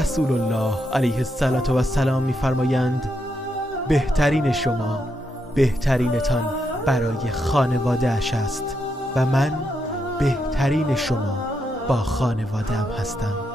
رسول الله علیه السلام می‌فرمایند بهترین شما بهترینتان برای خانواده اش است و من بهترین شما با خانواده ام هستم.